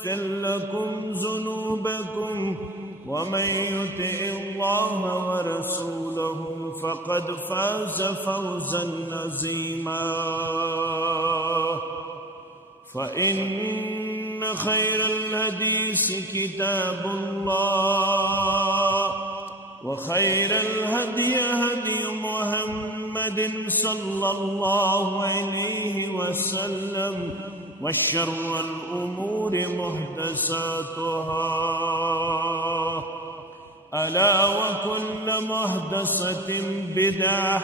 ويغفر لكم ذنوبكم ومن يطع الله ورسوله فقد فاز فوزا عظيما. فإن خير الحديث كتاب الله وخير الهدي هدي محمد صلى الله عليه وسلم وشر الأمور محدثاتها ألا وكل محدثة بدعة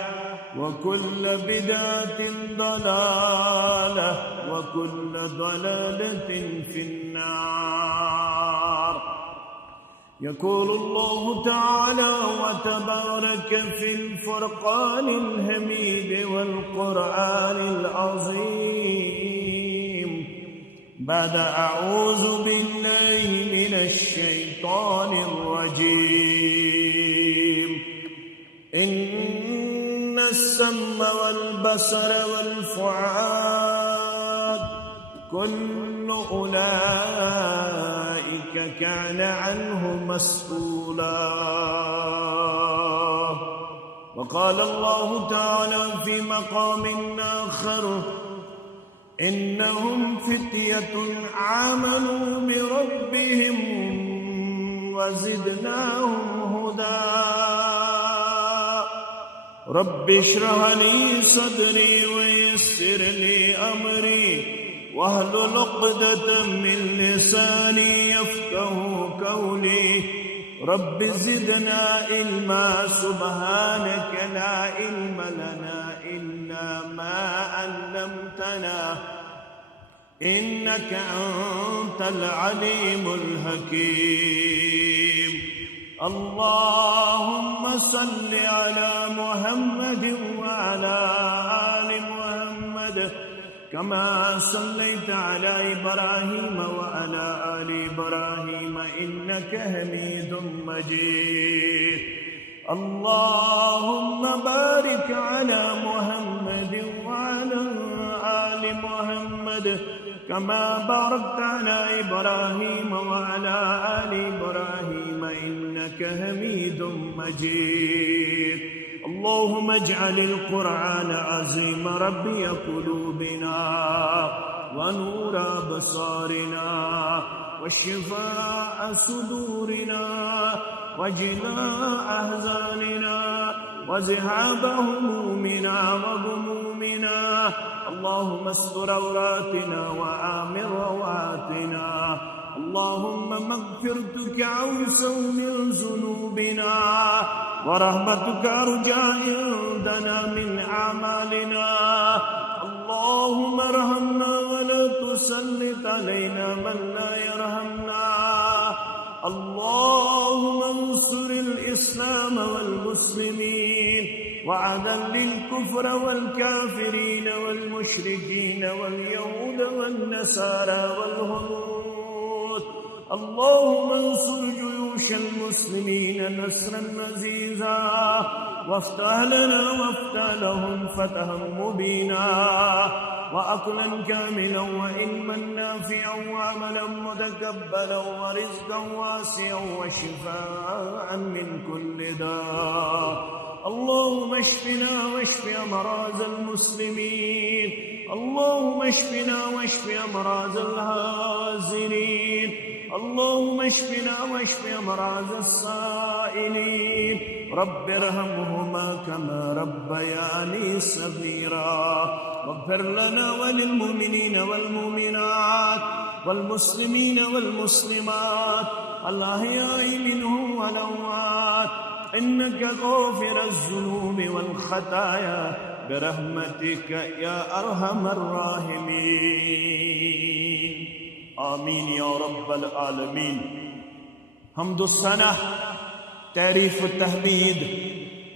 وكل بدعة ضلالة وكل ضلالة في النار. يقول الله تعالى وتبارك في الفرقان الحميد والقرآن العظيم بعد أعوذ بالله من الشيطان الرجيم. إن السمع والبصر والفؤاد كل أولئك كان عنه مسؤولا. وقال الله تعالى في مقام آخر إنهم فتية آمنوا بربهم وزدناهم هدى. رب اشرح لي صدري ويسر لي أمري واحلل عقدة من لساني يفقهوا قولي. رب زدنا علما سبحانك لا علم لنا إلا ما علمتنا إنك أنت العليم الحكيم. اللهم صل على محمد وعلى آل محمد كما صليت على إبراهيم وعلى آل إبراهيم إنك حميد مجيد. اللهم بارك على محمد وعلى آل محمد كما باركت على إبراهيم وعلى آل إبراهيم إنك حميد مجيد. اللهم اجعل القرآن عظيم ربي قلوبنا ونور أبصارنا وشفاء صدورنا وجلاء أحزاننا وذهاب همومنا وغمومنا. اللهم استر عوراتنا وآمن رواتنا. اللهم مغفرتك أوسع من ذنوبنا ورحمتك أرجى عندنا من أعمالنا. اللهم ارحمنا ولا تسلط علينا من لا يرحمنا. اللهم انصر الإسلام والمسلمين وعذل الكفر والكافرين والمشركين واليهود والنصارى والهنود. اللهم انصر جيوش المسلمين نصرا عزيزا وافتح لنا وافتح لهم فتحا مبينا وعقلا كاملا وعلما نافعا وعملا متقبلا ورزقا واسعا وشفاء من كل داء. اللهم اشفنا واشف أمراض المسلمين. اللهم اشفنا واشف أمراض الحاضرين. اللهم اشفنا واشف أمراض السائلين. رب ارحمهما كما ربياني صغيرا. واغفر لنا وللمؤمنين والمؤمنات والمسلمين والمسلمات الأحياء منهم والأموات إنك غافر الذنوب والخطايا برحمتك يا أرحم الراحمين. آمین یا رب العالمین. حمد و ثنا، تعریف و تحمید،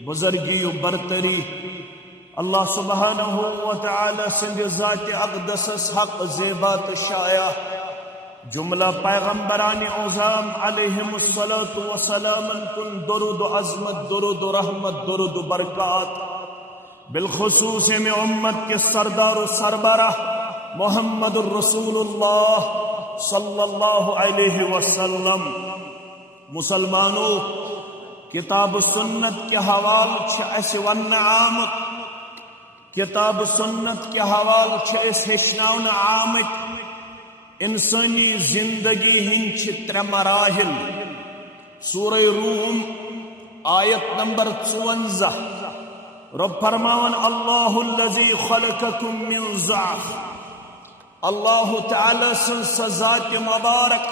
بزرگی و برتری اللہ سبحانہ و تعالی سند ذات اقدس حق زیبات شایع جملہ پیغمبران اعظام علیہم الصلاۃ والسلام کن درود و عظمت، درود و رحمت، درود و برکات بالخصوص میں امت کے سردار و سربراہ محمد الرسول اللہ صلی اللہ علیہ وسلم. مسلمانو کتاب سنت کے حوال اس ون آمت، کتاب سنت کے حوال اس ہچن آمت انسانی زندگی ہند ترے مراحل. سورہ روم آیت نمبر 54 رب فرماون اللہ الذی خلقکم من ضعف. اللہ تعالی سن ذات مبارک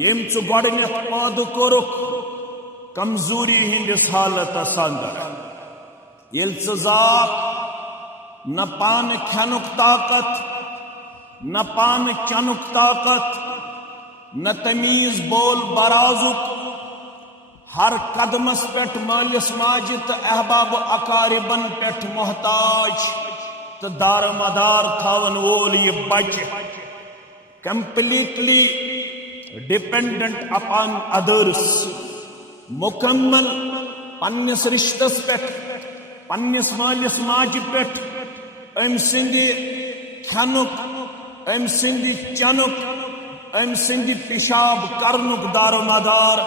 یم گۄڈنیتھ پٲدٕ کوٚرُکھ کمزوری ہندس حالتس اندر. ییٚلہِ ژٕ زاکھ نہ پان کھٮ۪نُک طاقت نہ پان چنُک طاقت نہ تمیز بول برازُک، ہر قدمس پٮ۪ٹھ مٲلِس ماجہِ تہٕ احباب اقاربن پٮ۪ٹھ محتاج تہٕ دارمدار تھاون وول یہِ بچہِ کمپلیٹلی ڈپینڈنٹ اپان ادرس، مکمل پنس رشتس پہ پنس مالس ماجہ پہ ام سند کھنک ام سند چنک ام سند پیشاب کرنک دارمدار.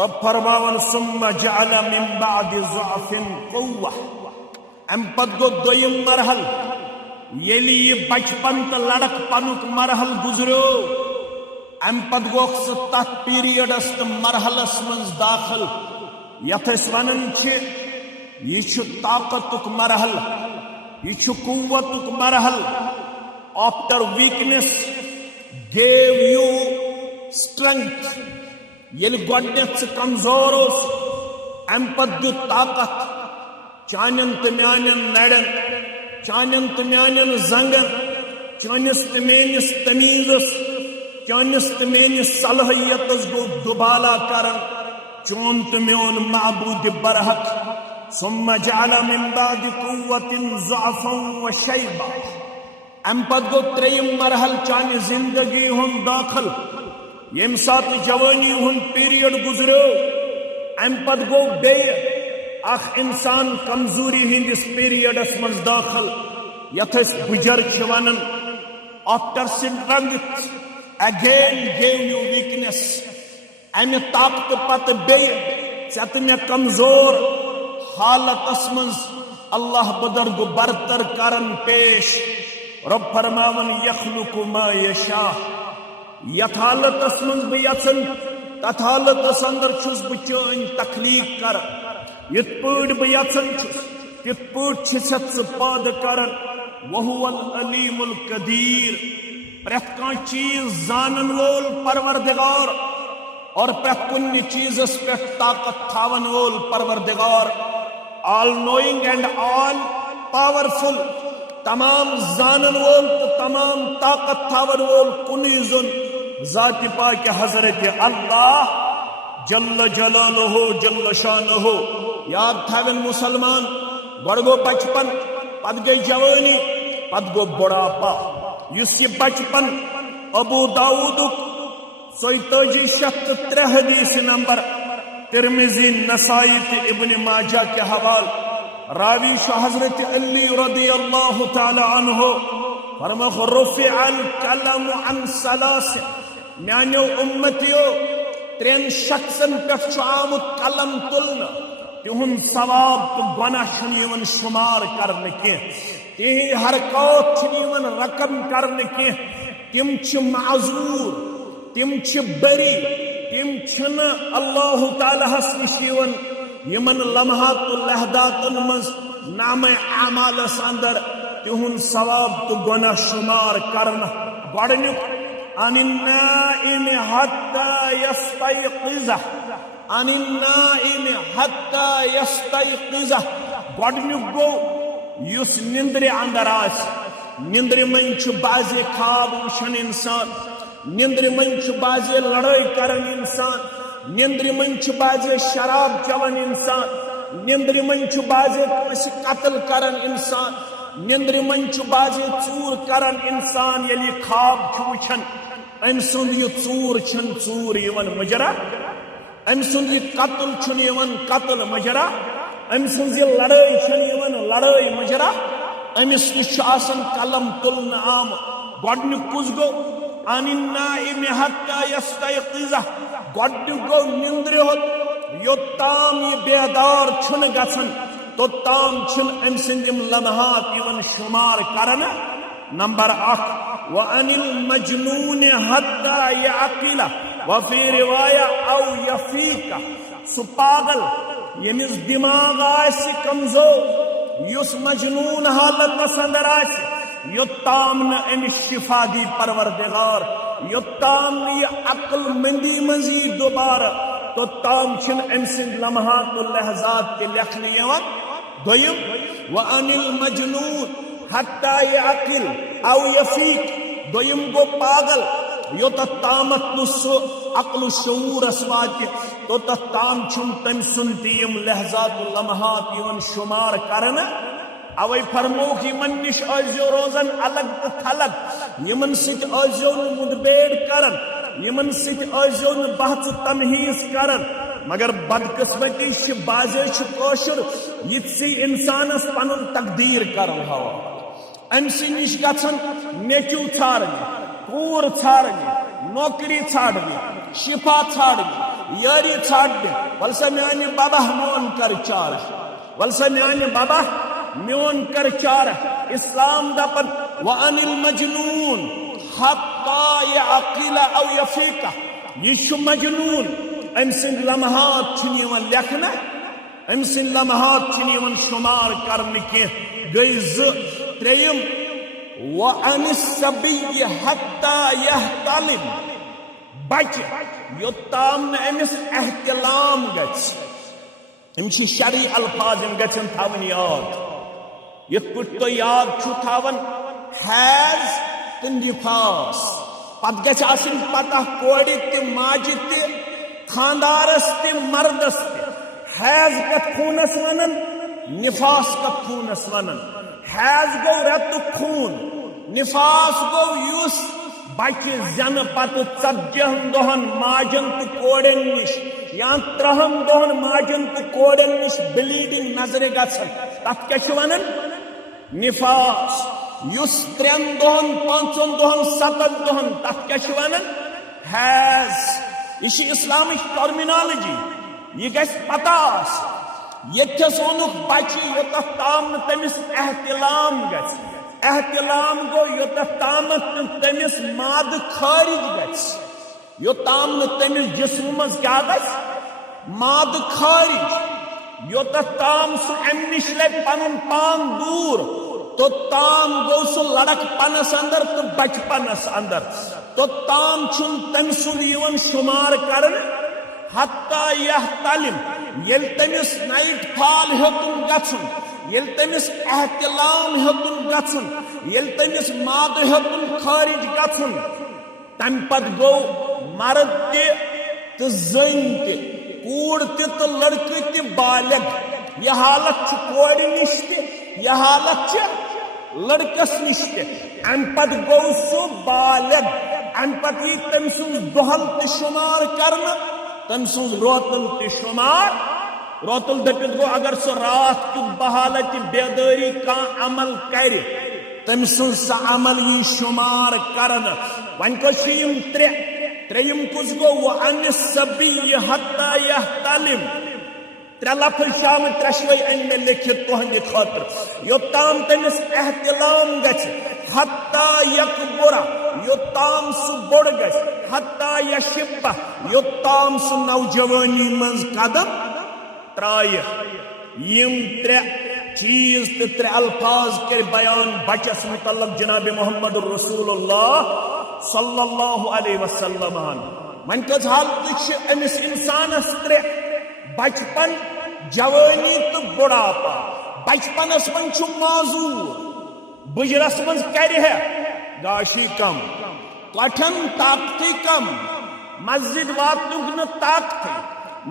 رب فرماون ثم جعل من بعد ضعف قوة. ام پت گو دویم مرحل یلی یہ بچپن تو لڑک پنک مرحل گزرو، ام پت گوک سہ تک پیریڈس تو مرحلس من داخل یت ونان یہ طاقتک مرحل، یہ قوتک مرحل. After weakness give you strength. یل گۄڈنیتھ ژٕ کمزور اوس ام پت دیت طاقت چانن تو میانن نڑن، چانن تو میانن زنگن، چانس تو میانس تمیزس، چانس تو میانس صلاحیتس گو دبالا کرن چون تو میون معبود برحق. ثم جعل من بعد قوة ضعفا وشیبا. ام پت گو تریم مرحل چانہ زندگی ہن داخل یم سات جوانی ہن پیریڈ گزرو. ام پت گو بے اخ انسان کمزوری ہندس پیریڈس من داخل یت بجر ونان. After strength again gave you weakness. امہ طاقت پتہ بیت میں کمزور حالت اسمنز اللہ بدرگ برتر کرن پیش. رب فرماون یخلق ما یشاء. یت حالت اسمنز بہ یژن تت حالت اندر چھس بہ چٲنۍ تخلیق کر. یت پٲٹھۍ بہ یژن چھس تت پٲٹھۍ چھس ژٕ پٲدٕ کرن. وہو العلیم القدیر. پرت کان چیز زانن وول پروردگار اور پرت کن چیزس پہ طاقت تھاون وول پروردگار. All knowing and all powerful. تمام زانن وول تو تمام طاقت تھاون وول کنی زن ذات پاک حضرت اللہ جل جلالہ جل شانہ. یاد تھاون مسلمان گۄڈٕ گوٚو بچپن پت گئی جوانی پت گوٚو بڑھاپا. اس یہ بچپن ابو داؤد 4703 حدیث نمبر، ترمذی نسائی ابن ماجہ کے حوال. راوی حضرت علی رضی اللہ تعالی عنہ فرماخ رفع القلم عن ثلاث. میانو امتیو ترین شخصن پہ آمت قلم تلنا، تہن ثواب تو گناہ چھن شمار کرنے کی، تہی حرکات چھن رقم کرنے کی. تم چھ معذور، تم چھ بری، تم چھن اللہ تعالی ہس نش یمن لمحات و لحظاتن مز نام اعمالس اندر تہن ثواب تو گناہ شمار کرنا. گۄڈنیُک عن النائم حتى يستيقظ. عن النائم حتى يستيقظ. گۄڈنیُک گوٚو یس نندر اندر آس. نندر من چھ بازی خواب وچھن انسان، نندر من چھ بازی لڑائی کرن انسان، نندر من چھ بازی شراب چون انسان، نندر من چھ بازی کسی قتل کرن انسان، نندر من چھ بازی ژور کرن انسان. یلی خواب چھ وچھن ام سند یہ ژور چھن ژور یوان مجرا، ام سند یہ قتل چھن یوان قتل مجرا، ام سند یہ لڑائی چھن یوان لڑائی مجرا. امس نش قلم تلن آم. گۄڈنیُک کُس گوٚو عن النائم حتى يستيقظ گۄڈٕ گوٚو نِندرِ ہُنٛد یوٚتام یہِ بیدار چھُنہٕ گژھان توٚتام چھِنہٕ أمۍ سٕنٛدۍ یِم لمحات یِوان شُمار کرنہٕ نمبر 1 وعن المجنون حتى يعقل وفي رواية أو يفيق سُہ پاگل ییٚمِس دِماغ آسہِ کمزور یُس مجنون حالتس اندر آسہِ یوٚتام نہٕ أمِس شفا دی پروردگار یوٚتام نہٕ یہِ عقل مندی منٛز یی دوبارٕ توٚتام چھِنہٕ أمۍ سٕنٛدۍ لمحات و لحظات تہِ لیکھنہٕ یِوان دوٚیِم وعن المجنون حتى يعقل أو يفيق دوٚیِم گوٚو پاگل یوٚتتھ تامتھ نہٕ سُہ عقل و شعوٗرس واتہِ توٚتتھ تام چھُنہٕ تٔمۍ سُنٛد تہِ یِم لحظات و لمحات یِوان شُمار کرنہٕ اوے فرمووُکھ یِمن نِش ٲسۍزیو روزان الگ تہٕ تھلگ یِمن سۭتۍ ٲسۍزیو نہٕ مُدبیڑ کران یِمن سۭتۍ ٲسۍزیو نہٕ بحث تمہیٖز کران مگر بدقسمتی چھِ بازے چھُ کٲشُر یِتھسٕے اِنسانس پنُن تقدیٖر کران حوالہٕ أمۍ سٕے نِش گژھان نیٚچوٗ ژھارنہِ کوٗر ژھارنہِ نوکری ژھانڈنہِ شفا ژھانڈنہِ یٲری ژھانڈنہِ وَلہٕ سا میانہِ بابا میون کر چارٕ وَلہٕ سا میانہِ بابا میون کر چارٕ اسلام دپان وعن المجنون حتى يعقل أو يفيق یہِ چھُ مجنون أمۍ سٕنٛدۍ لمحات چھِنہٕ یِوان لیکھنہٕ أمۍ سٕنٛدۍ لمحات چھِنہٕ یِوان شُمار کرنہٕ کینٛہہ گٔے 2 ترٛیٚیِم وعن الصبي حتى يحتلم بچہ یوٚتام نہٕ أمِس احتلام گژھِ یِم چھِ شرعی الفاظ یِم گژھن تھاوٕنۍ یاد یِتھ پٲٹھۍ تُہۍ یاد چھُو تھاوان حیض تہٕ نِفاس پتہٕ گژھِ آسٕنۍ پتہ کورِ تہِ ماجہِ تہِ خاندارس تہِ مردس تہِ حیض کتھ خوٗنس ونان نفاس کتھ خوٗنس ونان حیض گوٚو رٮ۪تُک خوٗن نفاس گوٚو یُس بچہ زینہٕ پتہٕ 40 دۄہن ماجن تہٕ کورٮ۪ن نِش یا 30 دۄہن ماجن تہٕ کورٮ۪ن نِش بلیٖڈنگ نظرِ گژھان تتھ کیٛاہ چھِ ونان نفاس یُس 3 دۄہن 5 دۄہن 7 دۄہن تتھ کیٛاہ چھِ ونان حیض یہِ چھِ اسلامٕچ ٹرمینالجی یہِ گژھِ پتہ آسٕنۍ ییٚتھس ووٚنُکھ بچہِ یوٚتتھ تام نہٕ تٔمِس احتلام گژھِ احتلام گوٚو یوٚتتھ تامتھ نہٕ تٔمِس مادٕ خٲرج گژھِ یوٚتام نہٕ تٔمِس جسمہٕ منٛز کیٛاہ گژھِ مادٕ خٲرج یوٚتتھ تام سُہ امہِ نِش لگہِ پنُن پان دوٗر توٚتام گوٚو سُہ لڑک پنس اندر تہٕ بچپنس اندر توٚتام چھُنہٕ تٔمۍ سُنٛد یِوان شُمار کرنہٕ حتى يحتلم ییٚلہِ تٔمِس نایٹ فال ہیوٚتُن گژھُن ییٚلہِ تٔمِس احتلام ہیوٚتُن گژھُن ییٚلہِ تٔمِس مادٕ ہیوٚتُن خٲرج گژھُن تمہِ پتہٕ گوٚو مرد تہِ تہٕ زٔنۍ تہِ کوٗر تہِ تہٕ لڑکہٕ تہِ بالغ یہِ حالت چھِ کورِ نِش تہِ یہِ حالت چھِ لڑکس نِش تہِ امہِ پتہٕ گوٚو سُہ بالغ امہِ پتہٕ یی تٔمۍ سُنٛد دۄہل تہِ شُمار کرنہٕ تٔمۍ سُنٛد روتل تہِ شُمار روتل دٔپِتھ گوٚو اگر سُہ راتھ کیُتھ بحالتہِ بیدٲری کانٛہہ عمل کرِ تٔمۍ سُنٛد سُہ عمل یی شُمار کرنہٕ وۄنۍ کۄس چھِ یِم 3 ترٛیٚیِم کُس گوٚو وعن الصبي حتى يحتلم 3 لفظ چھِ آمٕتۍ ترٛیشوے أنۍ مےٚ لیکھِتھ تُہنٛدِ خٲطرٕ یوٚتام تٔمِس احتلام گژھِ حتى يكبر یوٚتام سُہ بوٚڑ گژھِ حتى يشب یوٚتام سُہ نوجوٲنی منٛز قدم ترایہِ یِم 3 چیٖز تہٕ 3 الفاظ کٔرۍ بیان بچس متعلق جناب محمد رسول اللہ صلی اللہ علیہ وسلم وۄنۍ کٔژ حالتہٕ چھِ أمِس اِنسانس 3 بچپن جوٲنی تہٕ بُڑاپا بچپنس منٛز چھُ معذوٗر بُجرس منٛز کرِ ہے گاشی کم کۄٹھٮ۪ن طاقتٕے کم مسجد واتنُک نہٕ طاقتٕے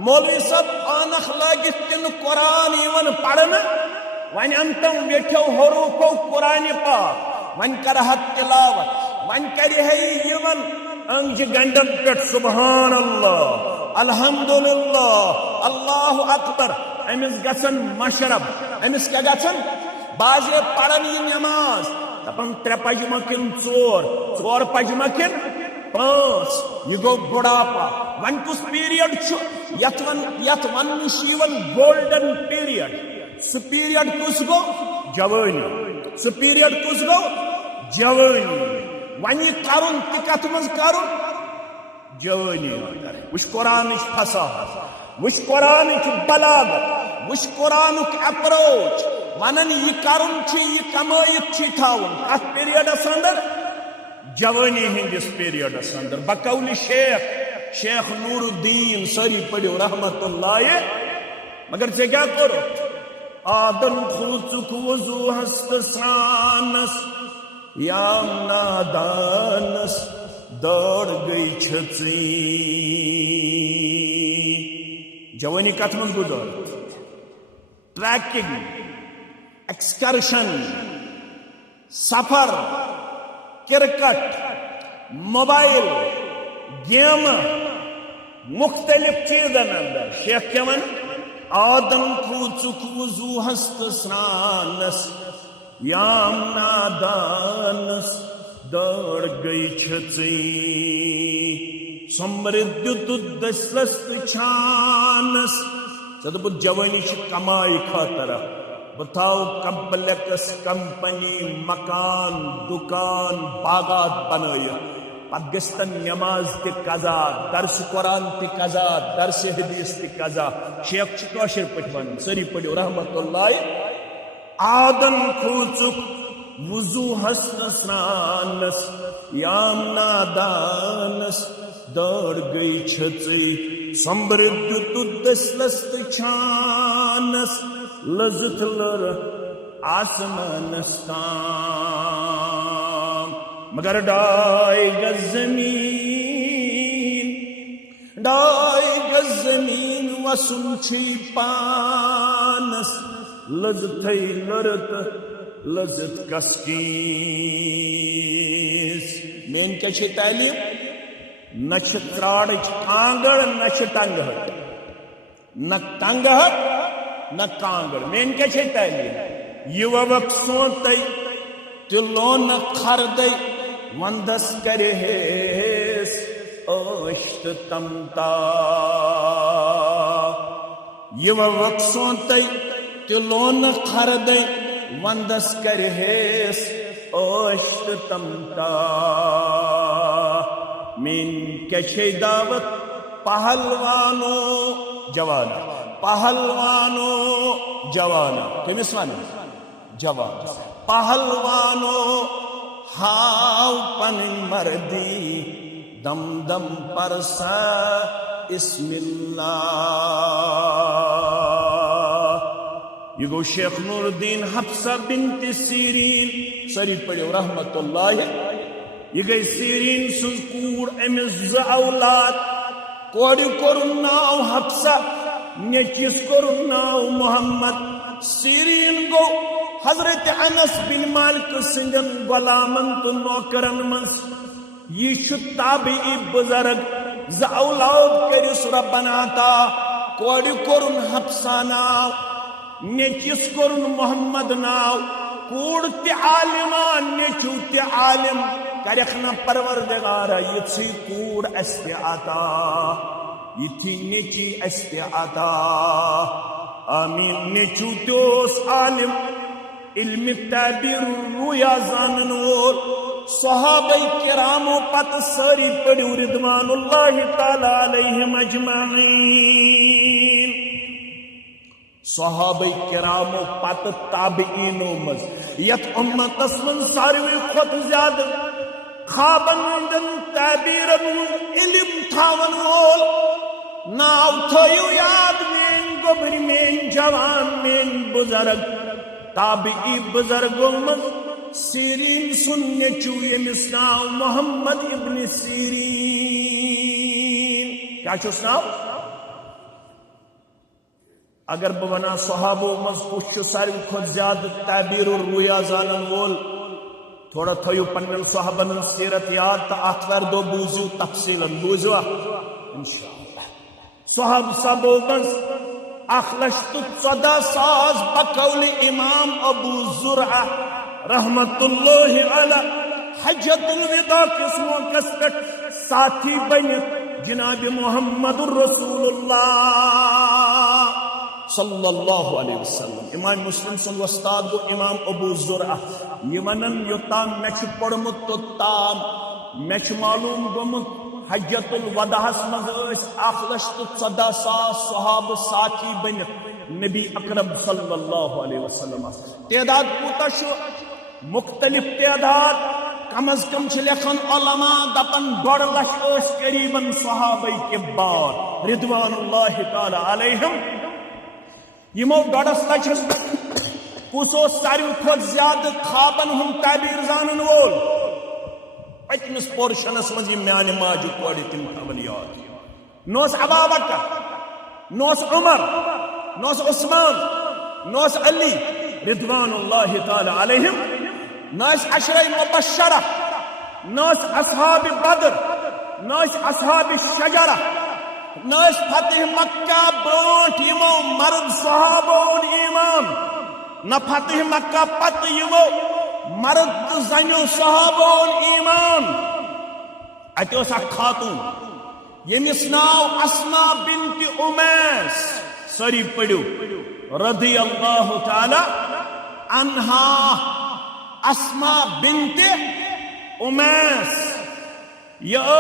مولوی صٲب پانکھ لٲگِتھ تہِ نہٕ قرآن یِوان پرنہٕ وۄنۍ انتم ویٹھیو حروفو قرآنہِ پاک وۄنۍ کرہت تلاوت وۄنۍ کرِ ہے یِمن أنٛگجہِ گنڈن پٮ۪ٹھ سبحان اللہ الحمدللہ اللہ اکبر أمِس گژھن مشرب أمِس کیٛاہ گژھن بازے پرن یہِ نٮ۪ماز دپان 3 پجہِ مہ کِنہٕ 4 پجہِ مہ کِنہٕ پانچ یہ گو بڑھاپا ون کس پیریڈ یت ون گولڈن پیریڈ سہ پیریڈ کس گو جوانی سہ پیریڈ کس گو جوانی ون یہ کرن تہ کت مز کرن جوانی وچ قرآن فصاحت وچ قرآن بلاغت وچ قرآن اپروچ ونن یہ کرن یہ کمائت تھاون ات پیریڈس اندر جوانی ہندس پیریڈس اندر بقول شیخ نور الدین سری پڑھو رحمت اللہ مگر ژے کیا کرو آدم کھوژُکھ وضوٗہس تہٕ سرانس یا نادانس دٲڑ گٔے چھٔژٕے جوانی کتھ منٛز گُزٲر ٹریکنگ ایکسکرشن سفر کرکٹ موبائل گیم مختلف چیزن اندر شیخ کیا ون آدم کھوژُکھ وضوٗہس تہٕ سرانس یام نادانس دٲڑ گٔے چھٔژٕے سومبرِتھ دیُتُتھ دٔسلس تہٕ چھانس ژےٚ دوٚپُتھ جوانی چھِ کماے خٲطرٕ بہٕ تھاو کمپلیکس کمپنی مکان دکان باغات بنٲیِتھ پتہٕ گژھِ تن نماز تہِ قضا درس قرآن تہِ قضا درس حدیث تہِ قضا شیخ چھِ کٲشِر پٲٹھۍ ونان سٲری پٔرِو رحمت اللہ آدم کھوژُکھ وضوٗہس تہٕ سرانس یام نادانس دٲڑ گٔے چھٔژٕے سومبرِتھ دیُتُتھ دٔسلس تہٕ چھانس لٔزِتھ لٔر آسمانس تام مگر ڈاے گز زمین وسُن چھُے پانس لٔزتھٕے لٔر تہٕ لٔزِتھ کس کیس میٲنۍ کیٛاہ چھِ تعلیٖم نہ چھِ ترٛاڑٕچ کانٛگٕر نہ چھِ ٹنٛگہٕ ہٹ نہ ٹنٛگہٕ ہٹ نہ کانٛگٕر میٲنۍ کیٛاہ چھِ تعلیٖم یہِ ووکھ سونٛتَے تہِ لونہٕ خردَے وندس کرہیس عٲش تہٕ تمتا یہِ ووکھ سونٛتَے تہِ لونہٕ خردَے وندس کرہیس عٲش تہٕ تمتا میٲنۍ کیٛاہ چھے دعوت پہلوانو جوانا پہلوانو جوانا کٔمِس وَنان جوان پہلوانو ہاو پنٕنۍ مردی دم دم پرسا اسم اللہ یہ گو شیخ نور الدین حفصہ بنت سیرین سری پڑھو رحمت اللہ یہ گئی سیرین سز کوڑ امس ز اولاد کوڑی کورن ناو حفصہ نیچیس کورن ناو محمد سیرین گو حضرت انس بن مالک سندن غلامن تو نوکرن منز یہ چھُ تابعی بزرگ ز اولاد کرس ربن عطا کوڑی کورن حفصہ ناو نیچیس کورن محمد ناو کوڑ تہِ عالمان نیچو تہِ عالم کرکھ نہ پروردگارا یِژھٕے کوڑ اس تہِ عطا یِتھی نیچی اس تہِ عطا آمین نیچو تہِ اوس عالم علم تعبیر رویا زانن وول صحابہ کرامو پتہ ساری پڑھو رضوان اللہ تعالی علیہم اجمعین صحابہ کرامو پتہ تابعینو مز یت امتس من ساروی کھوت زیادہ خوابن ہندن تعبیرن علم تھاون وول ناو تھٲیِو یاد میٲنۍ گوٚبٕرۍ میٲنۍ جوان میٲنۍ بزرگ تابعی بزرگوں مز سیرین سن نیچو یمس ناو محمد ابن سیرین کیا چھُس ناو اگر بہ ونان صحابو مز کس چھُ ساروی کھۄتہٕ زیادٕ تعبیر الرؤیا زانن وول تھوڑا تھٲیِو پننٮ۪ن صحابن ہٕنٛز سیرت یاد تہٕ آتھوارِ دۄہ بوٗزِو تفصیٖلن بوٗزِوا انشاءاللہ صحاب سبو مز 1,14,000 بقول امام ابو زرعہ رحمت اللہ علیہ حجت الوداع کس موقع پہ ساتھی بنت جناب محمد الرسول اللہ صلی اللہ علیہ وسلم. امام مسلم سن استاد گو امام ابو زرعہ یہ ونن یوتام مچ پڑمت تو تام مچ معلوم گمت حجت الوداع مز 1,14,000 صحابہ ساتھی بنت نبی اکرم صلی اللہ علیہ وسلم. تعداد کوتا شو مختلف تعداد کم از کم لکھن علماء دپن 1.5 لچھ قریباً صحابہ کبار رضوان اللہ تعالی علیہم. یمو 1.5 لچھس کس ساروی کھت زیادہ خوابن ہند تعبیر زانن وول پتمس پورشنس مز میانہ ماجہ کور تم اولیات نوس ابا بکر نوس عمر نوس عثمان نوس علی رضوان اللہ تعالی علیہم نوس عشرہ مبشرہ نوس اصحاب بدر نوس اصحاب شجرہ نوس فتح مکہ برونٹ یمو مرد صحابون ایمان نہ فتح مکہ پت یمو مرد زنیو صحابون ایمان. اتہ اس اخ خاتون یمس ناو اسما بنت امیس سری پڑھو رضی اللہ تعالی عنہا. اسما بنت امیس یہ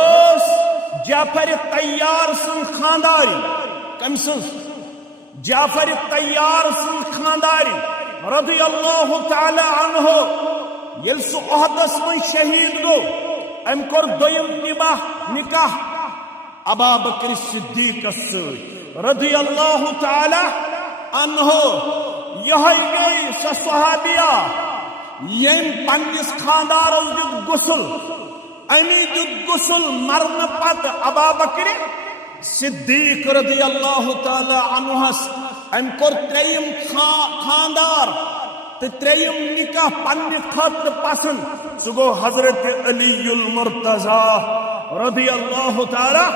جعفر طیار سن خانداری. کم سن؟ جعفر طیار سن خانداری رضی اللہ تعالی عنہ. یل سو احدس من شہید گو ام کور دویم نکاح ابا بکر صدیق رضی اللہ تعالی عنہ. یہ گئی سہ صحابیہ یم پنس خاندارس دیت غسل امی دیت غسل مرن پت ابا بکر صدیق رضی اللہ تعالی عنہس ام کور تریم خاندار تو تریم نکاح پنہ خاطر پسند سہ گو حضرت علی المرتضی رضی اللہ تعالی.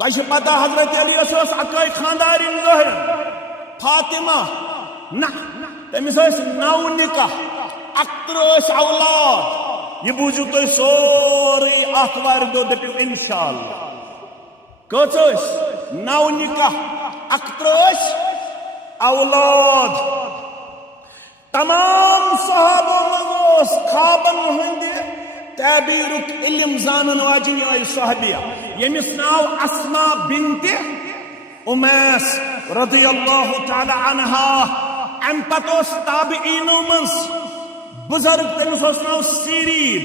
تہ پتہ حضرت علی اس اکائی خانداری ظاہر فاطمہ نہ تمس 9 نکاح 31 اولاد. یہ بوجھو تو سوری اتوار دو دپیو انشاءاللہ کچھ 9 نکاح 31 اولاد. تمام صحابہ مز خوابن ہند تعبیرک علم زانن واجن آئی صحابیہ یمس ناو اسما بنت امیس رضی اللہ تعالی عنہا. ام پتوس تابعینو مز بزرگ تمس ناو سیرین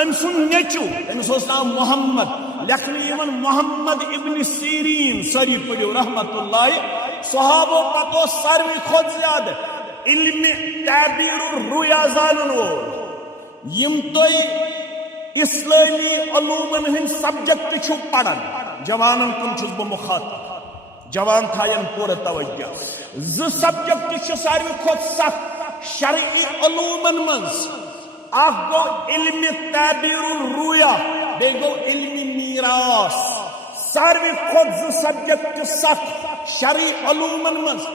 ام سن نیچو تمس ناو محمد لکھنی محمد ابن سیرین سری پڑھو رحمت اللہ. صحابہ پتو ساروی کھت زیادہ علم تعبیر الرؤیا زانن وول یم تھی اسلامی علومن ہند سبجیکٹ چھو پڑھن جوانن کن چھس بہ مخاطب جوان تھائن پورا توجہ. سبجیکٹ ساروی کھت سخت شرعی علومن مز اخ گو علم تعبیر الرؤیا بی گو علم میراث. ساروی کھت سبجیکٹ سخت شرعی علومن مز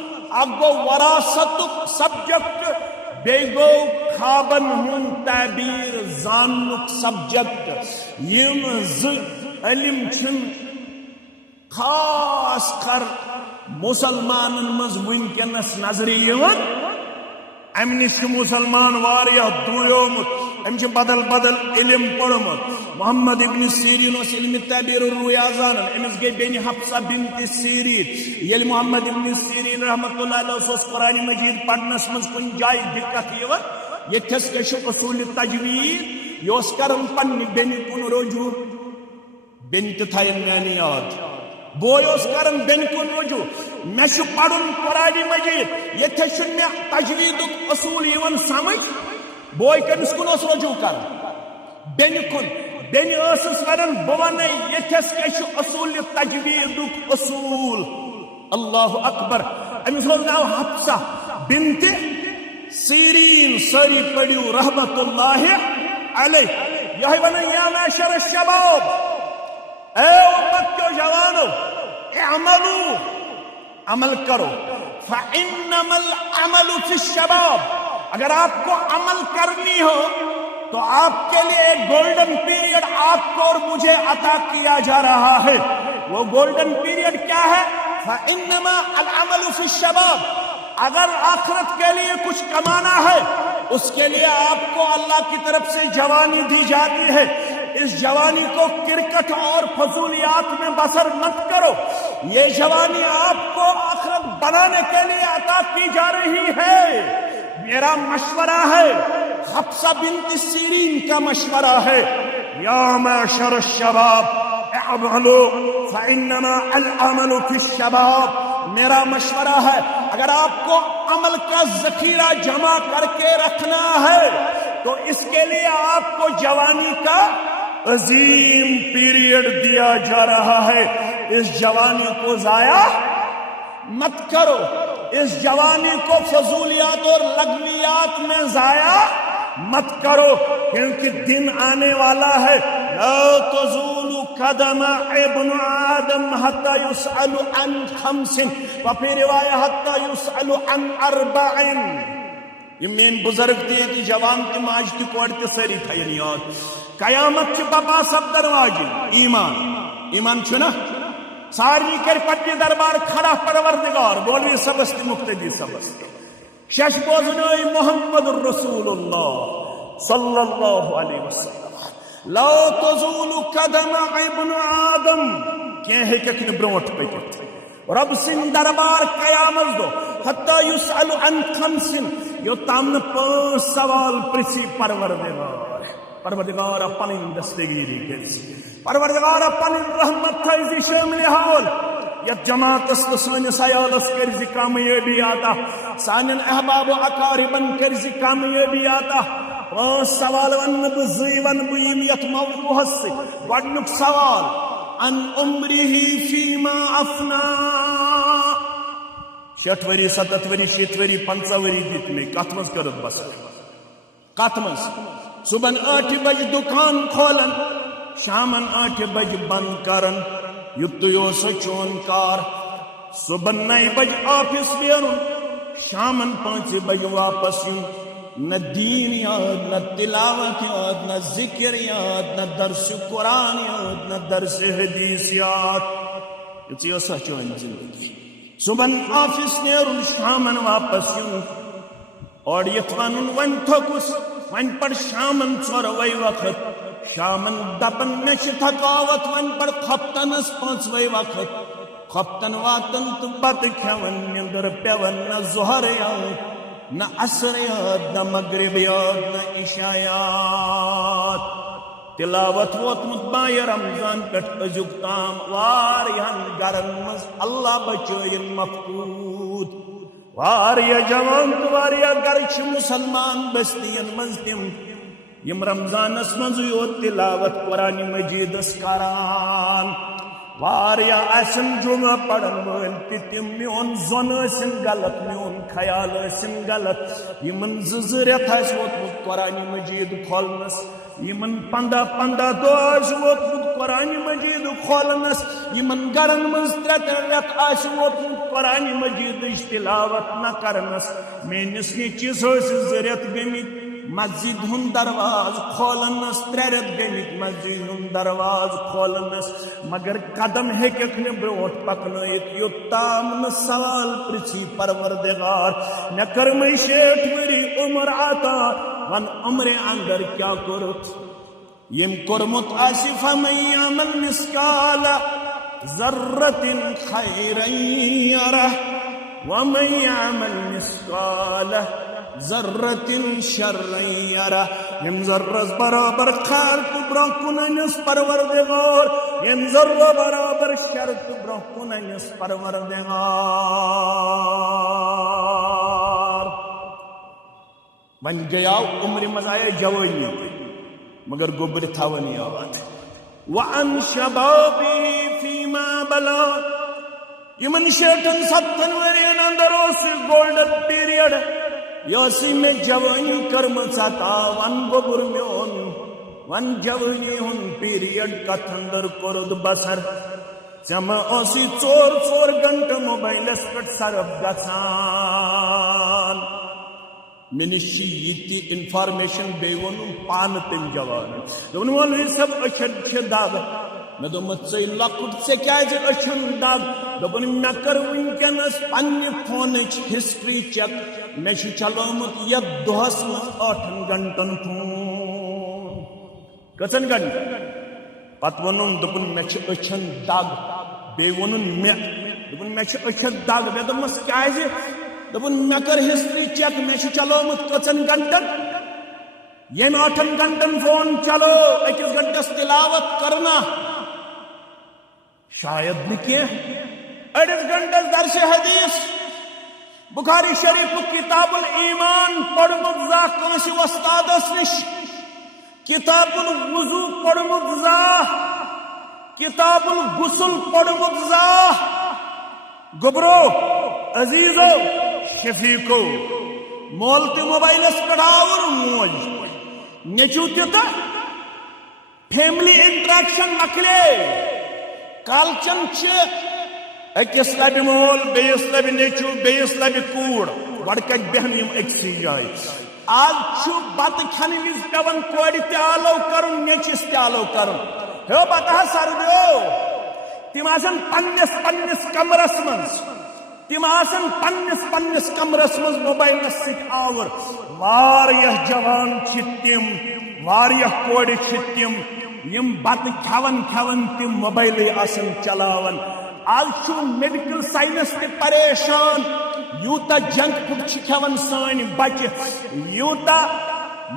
اخ گو وراثت سبجیکٹ بی گو خوابن ہند تعبیر زانک سبجیکٹ. یم علم چھن خاص کر مسلمانن مز ونکس نظر یوان. ام نش مسلمان واریاہ دویومت ام بدل بدل علم پڑھمت. محمد ابن سیرین اس علم تعبیر الرؤیا زانن امس گئی بین حفصہ بنت سیرین. یل محمد ابن سیرین رحمت اللہ علیہ اس قرآن مجید پڑھنس مز کن جائے دقت یوان یتھس گشو اصول تجوید یہ کرن پن بین کن رجوع بنت تھائن میانی یاد بوئی کرن بین کن رجوع میں پڑھن قرآن مجید یہ میں تجوید اصول یوان سمجھ بوئی کمس کن اس رجوع کر بین کن بین اسس ورن بوانے یہ اصول تجوید اصول. اللہ اکبر. امس ناو حفصہ بنت سیرین سری پڑھو رحمت اللہ علیہ. یہ ون یا معشر الشباب اے امت کے جوانو اعملوا عمل کرو فانما العمل فی الشباب. اگر آپ کو عمل کرنی ہو تو آپ کے لیے ایک گولڈن پیریڈ آپ کو اور مجھے عطا کیا جا رہا ہے. وہ گولڈن پیریڈ کیا ہے؟ فَإِنَّمَا الْعَمَلُ فِي الشَّبَابِ. اگر آخرت کے لیے کچھ کمانا ہے اس کے لیے آپ کو اللہ کی طرف سے جوانی دی جاتی ہے. اس جوانی کو کرکٹ اور فضولیات میں بسر مت کرو. یہ جوانی آپ کو آخرت بنانے کے لیے عطا کی جا رہی ہے. میرا مشورہ ہے، حفصہ بنت سیرین کا مشورہ ہے، یا معشر الشباب اعملوا فانما العمل فی الشباب. میرا مشورہ ہے، اگر آپ کو عمل کا ذخیرہ جمع کر کے رکھنا ہے تو اس کے لیے آپ کو جوانی کا عظیم پیریڈ دیا جا رہا ہے. اس جوانی کو ضائع مت کرو. اس جوانی کو فضولیات اور لغویات میں ضائع مت کرو، کیونکہ دن آنے والا ہے لا تزول قدم ابن آدم حتى يسأل عن 5 وفي رواية حتى يسأل عن 4. یہ مین بزرگ تھی جوان تھی ماج تھی کوڑ تھی سری تھین یاد. قیامت کی بابا سب درواجی ایمان چھنا ساری کر پٹی دربار کھڑا پروردگار بولوی سبستی مقتدی سبستی شش بوزنوی محمد الرسول اللہ صلی اللہ علیہ وسلم. لا تزول قدم ابن آدم کیا ہے کہ بروٹ پکت رب سن دربار قیامت دو حتی یسأل عن 5 یو تامن 5 سوال پرسی پروردگار اپنی دستگیری کرسی، پروردگار اپنی رحمت تھائزی شامل حال یا جماعت استثانی سیالس کرزی کامیابی آتا، سانن احباب و اقاربن کرزی کامیابی آتا. 5 سوال ون بزی ون بیمیت موضوع حسی. گوڑنک سوال ان عمره فیما افنا. 60 وری 70 وری 60 وری 50 وری دیت میں کتمز کرد بس کتمز صبح 8 بج دکان کھولن شامن 8 بج بند کرن یو سو چون کار. صبح 9 بج آفس بیرن شامن 5 بج واپس یون. نہ دین یاد، نہ تلاوت یاد، نہ ذکر یاد، نہ درس قرآن یاد، نہ درس حدیث یاد. یہ چون زندگی. صبح آفس نیرن شامن واپس یون اور یہ ون ون تھکس ون پر شامن 4 وقت شامن دپن میں تھکاوت ون پر خفتنس 5 وقت خفتن واتن تو بت کھون نندر پیون نہ ظہر یاد نہ عصر یاد نہ مغرب یاد نہ عشاء یاد. تلاوت ووتمت ماہ رمضان پہ ازیک تام واریہن گرن مز اللہ بچائن مفقود. واریہ جوان تو واریہ گرچ مسلمان بستین مز تم یم رمضانس مز یوت تلاوت قرآن مجید اس کران. واریہ آسن جمعہ پڑھن ول تم میون زون ٲسِن غلط میون خیال ٲسِن غلط یمن 2 رٮ۪تھ آسہِ ووتمُت قرآن مجید کھولنس یمن 15 دۄہ آسہِ ووتمُت قرآن مجید کھولنس یمن گرن منٛز 3 رٮ۪تھ آسہِ ووتمُت قرآن مجیدٕچ تلاوت نہ کرنس. میٲنِس نیٚچوِس ٲسۍ 2 رٮ۪تھ گٔمٕتۍ مسجد ہند درواز کھولنس 3 رٮ۪تھ گٔمٕتۍ مسجد ہند درواز کھولنس مگر قدم ہیٚکٮ۪کھ نہٕ برٛونٛٹھ پکنٲیِتھ یوٚتام نہٕ سوال پرٛژھی پروردگار مےٚ کٔرمٕے 60 ؤری عمر عطا ون عمرِ اندر کیٛاہ کوٚرُتھ. ییٚمۍ کوٚرمُت آسہِ فمن یعمل مثقال ذرة خیرا یرہ ومن یعمل مثقال ذرة شرا یرہ. یم ذرس برابر خیر تو برونٛہہ کُن أنِس پروردگار یم ذرہ برابر شر تو برونٛہہ کُن أنِس پروردگار. ون گیاو عمر مز آئے جوانی مگر گوبر تھاون یاد. وعن شبابی فیما بلا. یمن 60-70 ورین اندر اس گولڈن پیریڈ یوسی میں جوانی کرمچ عطا. ون گوبر میون ون جوانی ہن پیریڈ کتھ اندر کورد بسر ژم اوسی 4 گھنٹہ موبائلس پہ صرف گژھان. منشی یہ انفارمیشن بے ونم پان تم جوان دون مولوی صاحب اچھن چھ داغ میں دومت سے لکٹ سے کیا جی اچھن داغ دپن میں کر ونکس پنہ فونچ ہسٹری چیک میں چلومت یت دہس مز 8 گھنٹن فون کتن گھنٹن پت ونن دپن میں اچھن داغ بے ونن میں دپن میں اچھن داغ میں دومس کیا جی دپن میں کر ہسٹری چیک میں چلومت کتن گھنٹن یم 8 گھنٹن فون چلو 1 گھنٹس تلاوت کرنا شاید نکیہ 8 گھنٹس درس حدیث بخاری شریف کتاب الایمان پڑھمت زا کنسی وستادس نش کتاب الوضو پڑھمت زا کتاب الغسل پڑھمت زا گبرو عزیزو شفیقو مول تی موبائلس پڑھاور موج نیچو تیتا فیملی انٹریکشن مکلے کالچن چھ اکس لبی مول بیس لبی نیچو بیس لبی کوڑ وڑکج بہنیم اکسی جائے آج چھو بات کھانی ویز پیون کوڑی تی آلو کرن نیچس تی آلو کرن ہو بتا سر دیو تیم آسن پنس کمرس منز تیم آسن پنس کمرس منز موبائل سک آور واریہ جوان چھتیم واریہ کوڑی چھتیم یم بات کھون تم موبائل آسن چلاون آج چھو میڈیکل سائنس تے پریشان یوتا جنک فوڈ کھون سان بچ یوتا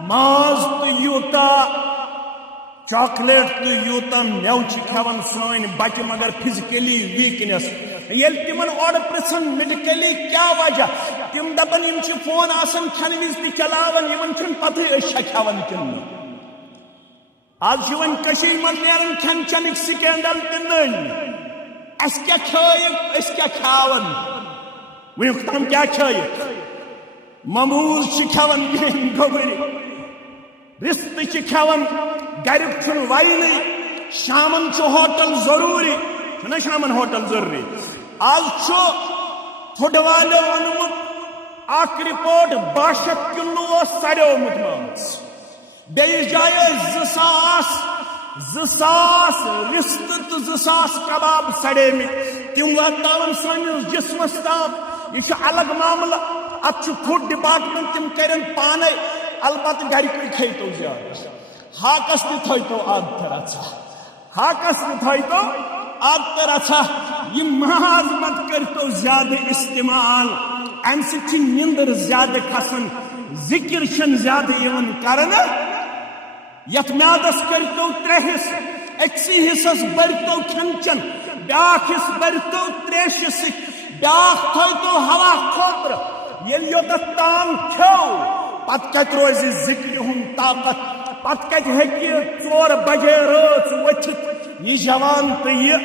ماز تو یوتا چاکلیٹ تو یوتا میو کھون سان بچ مگر فزیکلی ویکنس یل تمن اور پرسن میڈیکلی کیا وجہ تم دپن یم چھ فون آسن کھن وز تہ چلاون یمن چھن پتہ أسۍ چھا کھون کن آج ون کشیر من نیرن کھن چنک سکینڈل تن اس کیا کھائیں اس کیا کھاون ونیک تام کیا کھائیں مموز چھ کھاون گوبری رست چھ کھاون گرک چھن وائنی شامن چھ ہوٹل ضروری چھنا شامن ہوٹل ضروری آج چھو فٹ والے ونمت اک رپورٹ 62 کلو سڑیو متماس بیس جائے 2000 رست تو 2000 کباب سڑے میں تم واتاون سانس جسمس تام یہ الگ معاملہ ات فوڈ ڈپارٹمنٹ تم کرن پانے البتہ گھرکی کھیتو زیادہ ہاکس تہ تھوتو عادت رچھا ہاکس تہ تھوتو عادت رچھا یہ ماز مت کرتو زیادہ استعمال ام سی نندر زیادہ کھسن ذکر چھن زیادہ یون کرن یت میادس کرتو 3 حصہ اکسی حصس برتو کھنچن بیاکھ حص برتو تریش سک بیاکھ تھوتو ہوا خطر یل یوتت تام کھو پت کت روزی ذکر ہن طاقت پت کت ہیکی 4 بجے رات وچھت یہ جوان تو یہ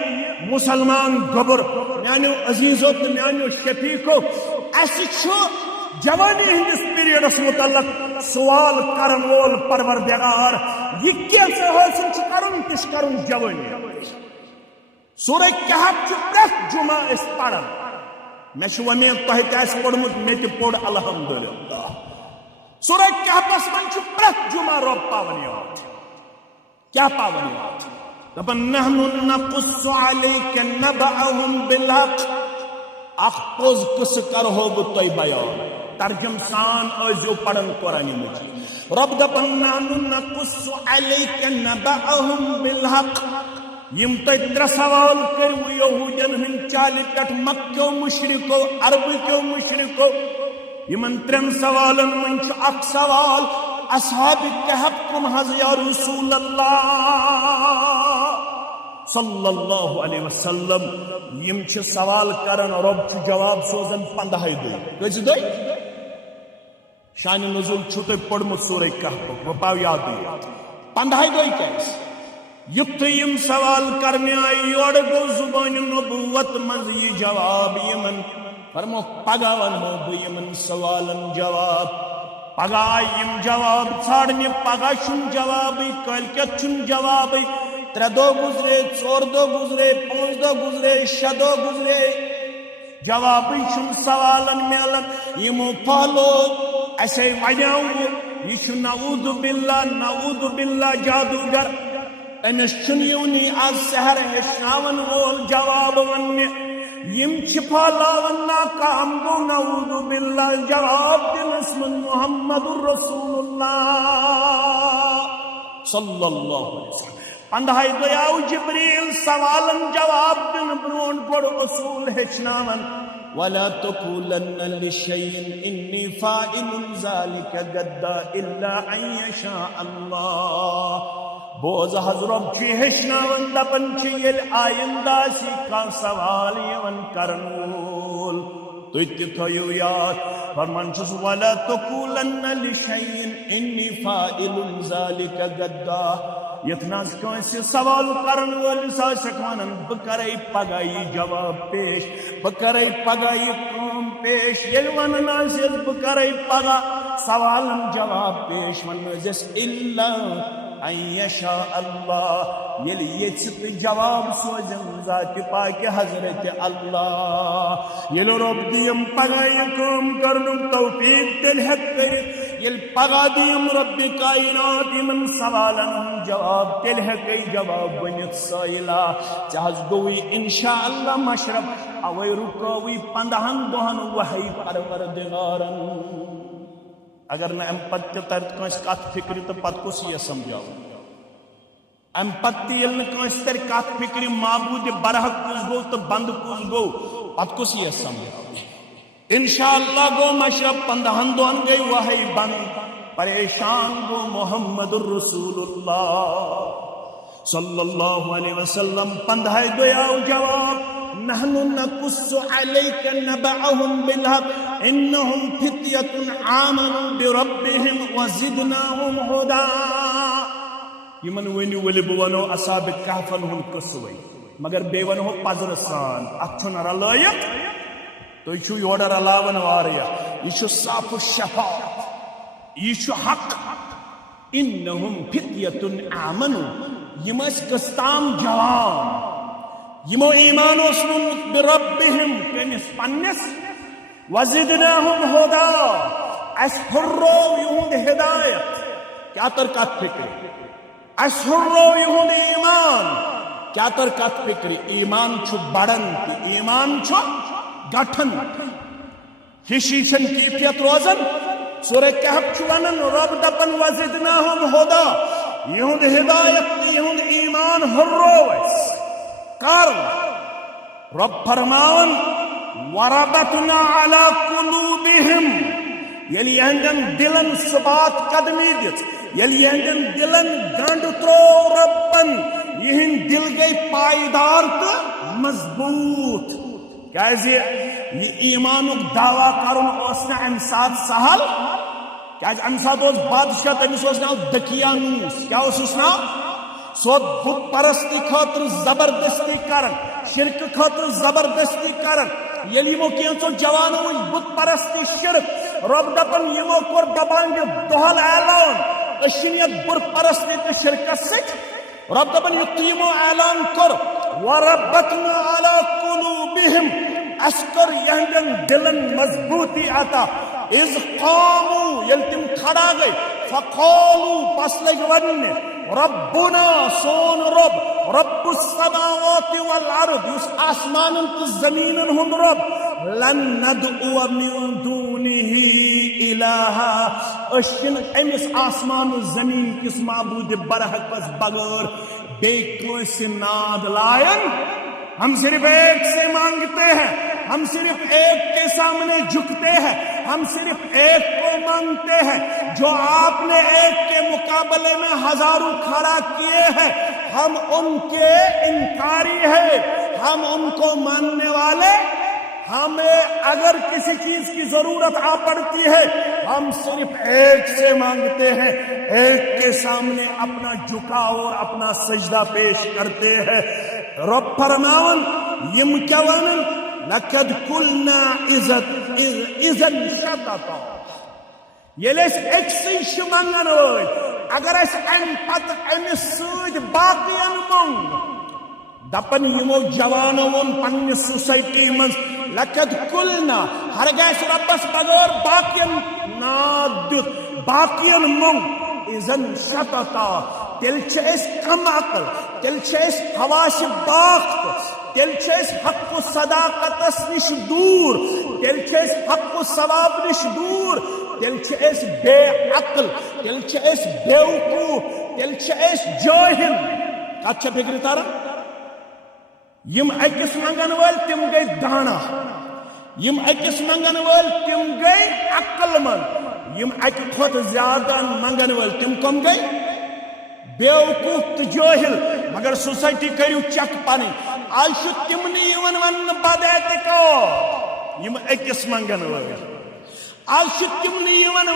مسلمان گبر میانو عزیزو تو میانو شفیقو ایسی چھو جوانی ہندس پیریڈس متعلق سوال کرن وول پروردگار یہ کیسے حاصل چھ کرن تش کرن جوانی سورہ کہف چھ پرت جمعہ اس پڑھن میں چھ امید تہ تہ اس پڑھمت میں تہ پڑھ الحمدللہ سورہ کہفس من چھ پرت جمعہ رب پاونیات کیا پاونیات دپن نحن نقص علیک نبأهم بالحق اخ پوز کس کرہو بہ تہ بیان ترجم سان ازو پڑھن قرآن مجید رب دپن نحن نقص علیک نبأهم بالحق یم تہ 3 سوال کرو یہودین ہن چالہ پٹھ مکہ مشرکو عرب کیو مشرکو یمن 3 سوالن من چھ اک سوال اصحاب کہف کم حض یا رسول اللہ صلی اللہ علیہ وسلم یم چھ سوال کرن رب چھ جواب سوزن 15 دن کس دن شان نزول چھتے پڑھمت سورہ کہف وہ پاو یاد دیا 15 دن کیس یت یم سوال کرنے آئی اور گو زبان نبوت مز یہ جواب یمن فرمو پگا ون ہو بہ یمن سوالن جواب پگا یم جواب ژھانڈنہ پگا چھن جواب کل کت چھن جواب 3 دو گزرے 4 دو گزرے 5 دو گزرے 6 دو گزرے جواب چھن سوالن ملن یمو پھالو اسے ونیو یہ نعوذ باللہ جادوگر امس چنیونی آز سحر ہشناون وول جواب ون یم چھپالاون ناکام گو نعوذ باللہ جواب دنس من محمد رسول اللہ صلی اللہ علیہ وسلم پندہائی دیاو جبریل سوالن جواب دن برون پڑ اصول ہچناون وَلَا تَقُولَنَّ لِشَيْءٍ إِنِّي فَاعِلٌ ذَلِكَ غَدًّا إِلَّا أَن يَشَاءَ اللَّهُ بوز حضرت چی ہچناون دپن چی یل آئندہ سی کا سوال یون کرنول تو اتتھیو یاد فرمان چھس وَلَا تَقُولَنَّ لِشَيْءٍ إِنِّي فَاعِلٌ ذَلِكَ غَدًّا یتناز کونسی سوال کرن والی سا شکوانن بکرائی پگائی جواب پیش بکرائی پگائی قوم پیش یلوان نازل بکرائی پگا سوالن جواب پیش من نزس اللہ ان یشاء اللہ یلی یچت جواب سوزن ذات پاک حضرت اللہ یلو رب دیم پگائی قوم کرنم توفیق دلحق کرت یل پگا دیم رب کائنات من سوالن جواب دلحق جواب بنت سائلہ چاہز گوئی انشاءاللہ مشرب اوی رکوی پندہن دہن وحی پروردگارن اگر نہ ام پتہ ترت کنس کات فکر تو پت کو سی سمجھاؤ ام پتہ یل نہ کنس تر کات فکر معبود برحق کس گو تو بند کس گو پت کو سی سمجھاؤ انشاءاللہ گو مشرب پندہن دہن گئی وحی بند پریشان گو محمد الرسول اللہ صلی اللہ علیہ وسلم پندہائی دیاو جواب نحن نقص عليك نبعهم بالحق انهم فتية آمنوا بربهم وزدناهم هدى یمن ونی ولی بونو اصحاب کہفن ہن قصوی مگر بے ونو پزرسان اچھن رلایت تو یہ یوڑا رلاون واریا یہ صاف الشفاعت یہ حق انهم فتية آمنوا یمس قسطام جوان یمو ایمان اسنون بربهم کنس پنس وزدناهم هدا اسحرو یہود ہدایت کیا ترکات فکر اسحرو یہود ایمان کیا ترکات فکر ایمان چھو بڑن ایمان چھو گٹھن ہشی سن کیفیت روزن سورہ کہف چوانن رب دپن وزدناهم هدا یہود ہدایت یہود ایمان ہروس کر رب فرمان وربطنا على قلوبهم یلی اندن دلن ثبات قدمی دیت یلی اندن دلن گنڈ ترو ربن یہن دل گئی پائیدار تو مضبوط کیازی یہ ایمانک دعویٰ کرن اسنا امساد سہل کیاز امساد اس بادشاہ تمس اس ناو دکیانوس کیا اس ناو سو بت پرستی خاطر زبردستی کرن شرک خاطر زبردستی کرن یلی مو کینسو جوانو بت پرستی شرک رب دپن یمو کور دبان دہل اعلان اشنیت بت پرستی تو شرک سچ رب دپن یتیمو اعلان کر وربطنا على قلوبهم اسکر یہندن دلن مضبوطی آتا اذ قامو یلتم کھڑا گئے فقالو پس لگ ون ربنا سون رب السماوات والارض اس آسمان تو زمین ہم رب لن ندعو من دونه الہا اشن امس آسمان و زمین کس معبود برحق پس بغیر بے کوئی ناد لائن ہم صرف ایک سے مانگتے ہیں ہم صرف ایک کے سامنے جھکتے ہیں ہم صرف ایک کو مانگتے ہیں جو آپ نے ایک کے مقابلے میں ہزاروں کھڑا کیے ہیں ہم ان کے انکاری ہیں ہم ان کو ماننے والے ہمیں اگر کسی چیز کی ضرورت آ پڑتی ہے ہم صرف ایک سے مانگتے ہیں ایک کے سامنے اپنا جھکاؤ اور اپنا سجدہ پیش کرتے ہیں رب فرماون یم کیوانن لقد قلنا اذن شططا یلیس ایکسی شمانگن ہوئی اگر اس ام پت ام سوج باقین منگ دپن یمو جوانون پنی سوسائٹی من لقد قلنا ہرگیس ربس بغیر باقین ناد دیت باقین مونگ اذن شتتا تیل چھ کم عقل تیل چھ حواش باخت تیل چھ حق و صداقت نش دور تیل چھ حق و ثواب نش دور تیل چھ بے عقل تیل چھ بیوقوف تیل چھ جاہل کت چھ فکر تاران یم اکس منگن ول تم گئی دانا یم اکس منگن ول تم گئی عقل مند یم اک کھت زیادہ منگن ول تم کم گئی بیوقوف تو جاہل مگر سوسائٹی کریو چک پانی آج تمنی ون بد اعتقاد یم اکس منگن ول آج تمنی ون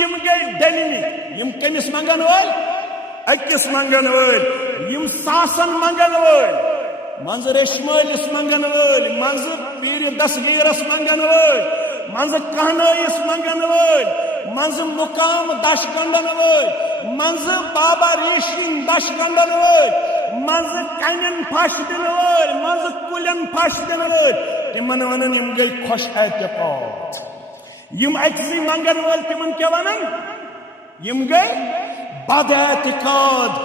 یم گئی ڈننی یم کمس منگن ول اکس منگن ول یم ساسن منگن ول منز ریشمالس منگن ول منز پیر دستگیرس منگن ول منز کہنائیس منگن ول منز مقام دش گنڈن ول منز بابا ریشین دش گنڈن ول منز کنن پھش دن ول منز کلن پھش دن ول تمن ونن یم گئی خوش اعتقاد یم اکسی منگن ول تمن کیا ونن یم گئی بد اعتقاد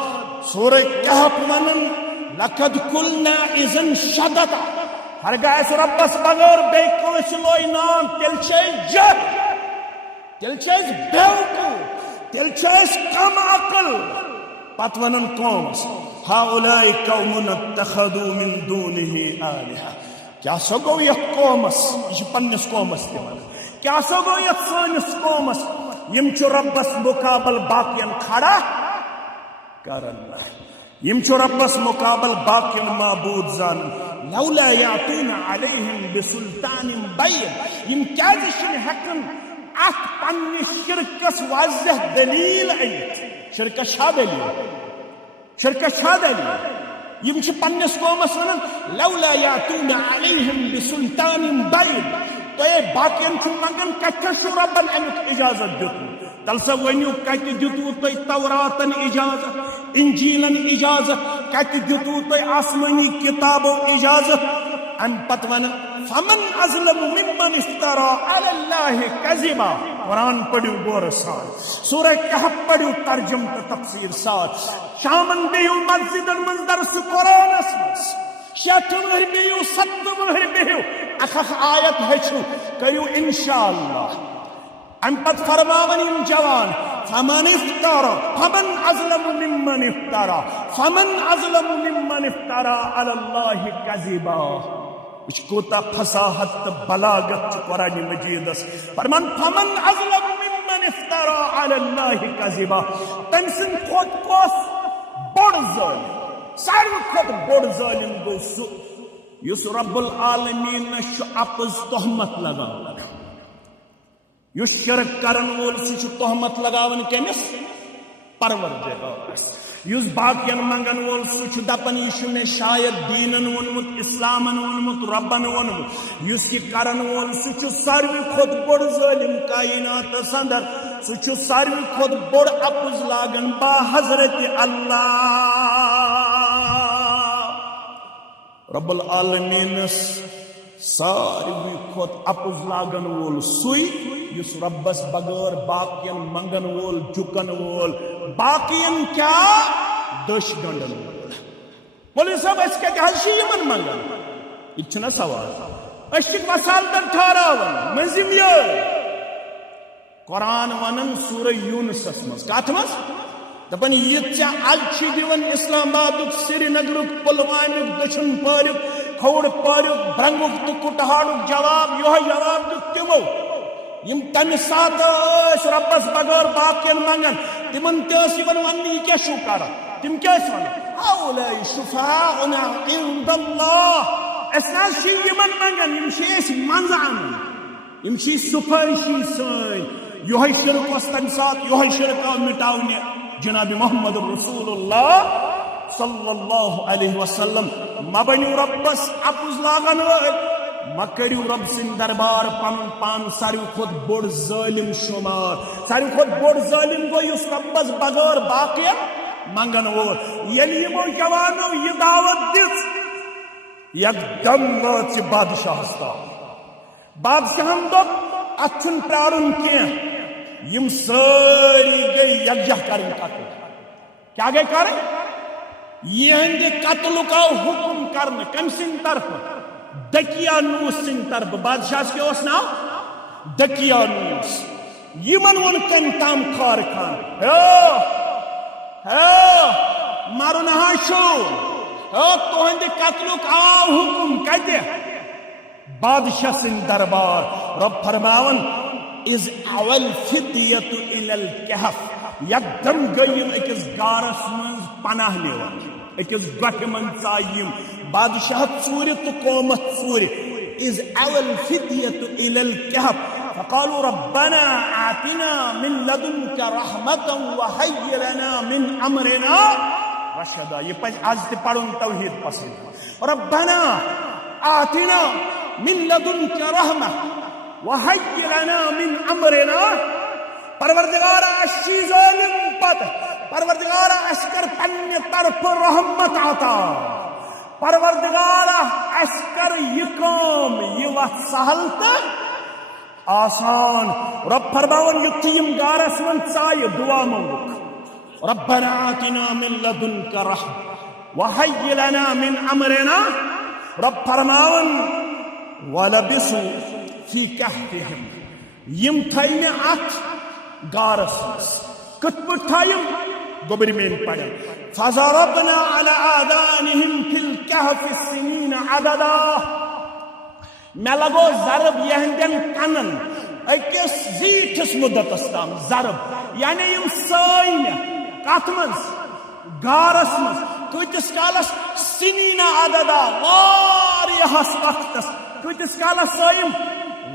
سورہ کہف ونن لقد قلنا اذن شدتا ہرگاہ ربس بغیر بے کنس لوئی نام تیل چھ جہل تیل چھ بیوقوف تیل چھ کم عقل پت ونن قومس ہؤلاء قوم اتخذوا من دونه آلہہ کیا سو گو یہ قومس یہ پنس قومس تہ ون کیا سو گو یہ سانس قومس یم چھ ربس مقابل باقین کھڑا کرن یم چھ ربس مقابل باقین معبود زان لولا یعطون علیہم بسلطان بین یم کیاز چھن ہیکن ات پنہ شرکس واضح دلیل انت شرکس چھا دلیل شرکس چھا دلیل یم چھ پنس قومس ونن لولا یعطون علیہم بسلطان بین تو یہ باقین چھ منگن کتھ ربن امیک اجازت دیت تلسا ونیو کت دیتو تھی توراتن اجازت انجیلن اجازت کت دیتو تھی آسمانی کتابو اجازت ان پت ون فمن ازلم ممن افترا علی اللہ کذبا قرآن پڑھو غور سان سورہ کہف پڑھو ترجم تو تفسیر ساتھ شامن بیو مسجدن من درس قرآن اسمس شیخ مہر بیو ست مہر بیو اخ آیت ہچو کریو انشاءاللہ ام پت فرماون یم جوان فمن افترا فمن ازلم ممن افترا فمن ازلم ممن افترا علی اللہ کذبا وچ کوتا فصاحت بلاغت قرآن مجید فرمان فمن ازلم ممن افترا علی اللہ کذبا تم سن خود کوس بڑ ظالم ساروی کھت بڑ ظالم گو سو یس رب العالمین اپز تہمت لگاون یس شرک کرن وول سہ تہمت لگاون کمس پروردگارس یس باقین منگن وول سہ دپن یہ میں شاید دینن ونمت اسلامن ونمت ربن ونمت یس یہ کرن وول سہ ساروی کھت بڑ ظالم کائنات اندر سہ ساروی کھت بڑ اپز لاگن با حضرت اللہ رب العالمین ساروی کھت اپز لاگن وول سوئی یس ربس بغیر باقین منگن وول جھکن وول باقین کیا دش گنڈن وول مولوی صاحب اس کے حل یمن منگن یہ چھنا سوال اس مسالتن ٹھہراون منزم یہ قرآن ونن سورہ یونس مز کت مز دپن یہ ژےٚ اج دِوان اسلام آبادُک سری نگرُک پلوامُک دچھُن پٲرُک کھوڑ پٲرُک برنگُک تہٕ کُٹہاڑُک جواب یہوے جواب دیُت تِمو یم تمہ سات ربس بغیر باقین منگن تمن تس ون یہ کیا چھو کران تم کیا ون اولاء شفاعنا عند اللہ اس یمن منگن یم منز ان یم سفارشی سن یہ شرک اس تمہ سات یہ شرک آو مٹاؤنہ جناب محمد رسول اللہ صلی اللہ علیہ وسلم ما بنیو ربس اپز لاگن ما کریو رب سن دربار پن پان ساروی کھت بڑ ظالم شمار ساروی کھت بڑ ظالم گو اس ربس بغیر باقی منگن وول یلی یمو جوانو یہ دعوت دس یک دم وات بادشاہ ہستا بادشاہن دپ اتھن پرارن کی یم ساری گئی یکجہ کریں قتل. کیا گئی کریں؟ یہ قتل کا حکم کرنے کم سن طرف؟ دقیانوس سن طرف. بادشاہ کے اس نام دقیانوس. یمن ون کن تام خار خان مارن ہاں شو تہند قتل آو حکم کتے؟ بادشاہ سن دربار. رب فرماون از اول فدیت الی الکہف. یکدم گئیم اکس گارس من پناہ لیوان اکس گٹھ من ژاییم. بادشاہ ژور تو قومت ژور. از اول فدیت الی الکہف فقالوا ربنا آتنا من لدنك رحمة وهيئ لنا من امرنا رشدا. یہ پس آج تے پڑھن توحید پسند. ربنا آتنا من لدنك رحمة وهيئ لنا من امرنا. پروردگار اشی ظالم پت پروردگار اشکر پنی طرف رحمت عطا. پروردگار اشکر یہ کام یہ وقت سہل تک آسان. رب فرماون یتیم گارس من ژایہ دعا منگوک ربنا آتنا من لدنك رحمة وهيئ لنا من امرنا. رب فرماون ولبثوا في كهفهم. یم تھائی میں ات گارس مس. کت پٹ تھایم گوبر میں پڑھیں. فضربنا على آذانهم في الكهف سنين عددا. میں لگو ضرب یہندین کنن اکس زیٹھس مدتس تام ضرب یعنی یم سائن کت مز گارس مز کتس کالس سنین عددا واریہس وقتس کتس کالس سائم.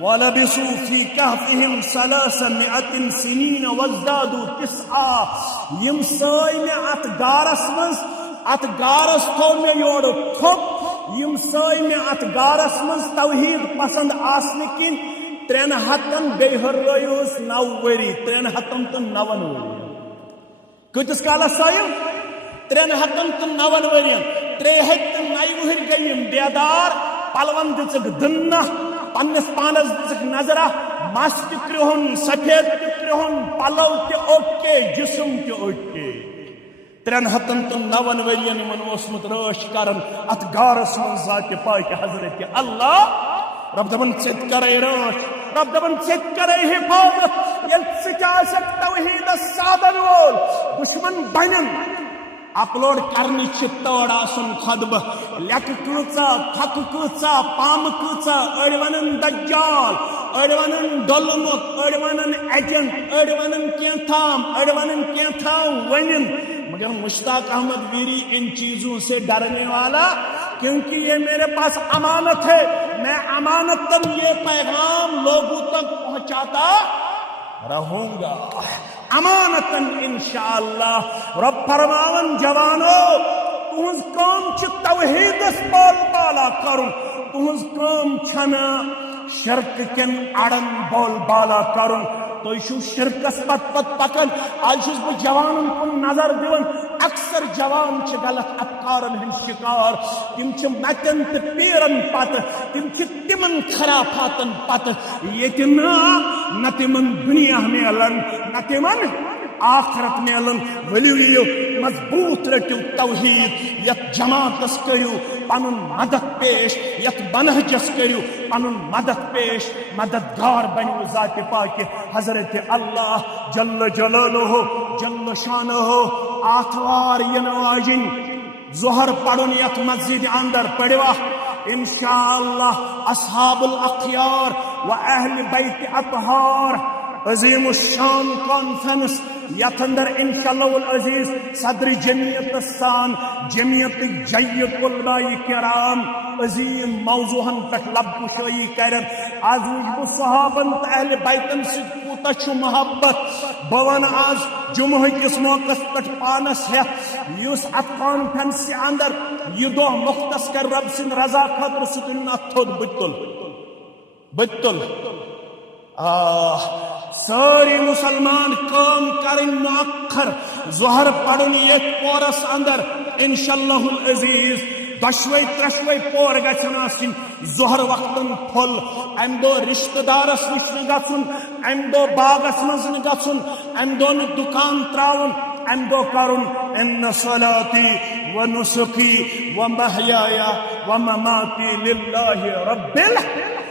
ولبثوا في كهفهم 300 سنين وازدادوا 9. یم سائن ات گارس مز ات گارس تھو میں یور تھوپ. یم سائن ات گارس مز توحید پسند آسن کن 300 بیہرس 9 وری 300 تو 9 وری. کتس کالس سائم 300 تو 9 ورین. 3 تو 9 وہر گیم بیدار. پلون دچک دنہ پنس پانس دچک نظرہ. مس تہ کرہن سفید تہ کرہن پلو تہ اوکے جسم تہ اوکے. 300 تو 9 ورین من اوسمت رٲچھ کرن ات گارس من ذات پاک حضرت اللہ. رب دپن ژےٚ کرے رٲچھ. رب دپن ژےٚ کرے حفاظت. ییٚلہِ ژٕ تہِ آسکھ توحیٖدس سادن وول دشمن بنن. اپلوڈ کرنی چھ تڑ آسن خطبہ لیک کۭژا تھک کۭژا پام کۭژا. أڑۍ ونن دجال أڑۍ ونن ڈولمُت أڑۍ ونن ایجنٹ أڑۍ ونن کینٛہہ أڑۍ ونن کینٛہہ ونن. مگر مشتاق احمد ویری ان چیزوں سے ڈرنے والا کیونکہ یہ میرے پاس امانت ہے. میں امانتاً یہ پیغام لوگوں تک پہنچاتا رہوں گا امانتاً انشاءاللہ. رب فرماون جوانو تہذ کام چھ توحیدس بول بالا کرن. تہذ کام چھنا شرک کن اڑن بول بالا کرن. تو چھو شرکس پت پکن. آج چھس بہ جوانن کن نظر دیون. اکثر جوان چھ غلط افکارن ہند شکار. تم چھ متن تو پیرن پت. تم چھ تمن خرافاتن پت. یہ نہ تمن دنیا میلن نہ تمن آخرت میلن. ولو مضبوط رٹو توحید. یت جماعتس کرو پن مدد پیش. یت منہجس کرو پن مدد پیش. مددگار بنو ذات پاک حضرت اللہ جل جلالہ جل شانہ. آتھوار ینواجن ظہر پڑھن یت مسجد اندر پڑوا انشاءاللہ. اصحاب الاخیار و اہل بیت اطہار عظیم الشان کانفرنس یت اندر انشاءاللہ العزیز صدر جمعیت السان جمعیت جید علماء کرام عظیم موضوعن پہ لب کشائی کرن. آج وجب صحابن اہل بیتن سے کوتا چھ محبت. بون آج جمعہ کس موقع پہ پانس ہے اس ات کانفرنس اندر یہ دو مختص کر رب سن رضا خاطر ستن تھود بتل. ساری مسلمان کام کریں مؤخر ظہر پڑھن یہ پورس اندر انشاءاللہ العزیز. دشوے ترشوے پور گژھن آسن ظہر وقتن پھل ام دو رشتہ دارس نش گژھن ام دو باغس مز گژھن ام دو دکان تراون ام دو کرن ان صلاتی و نسکی و محیای و مماتی للہ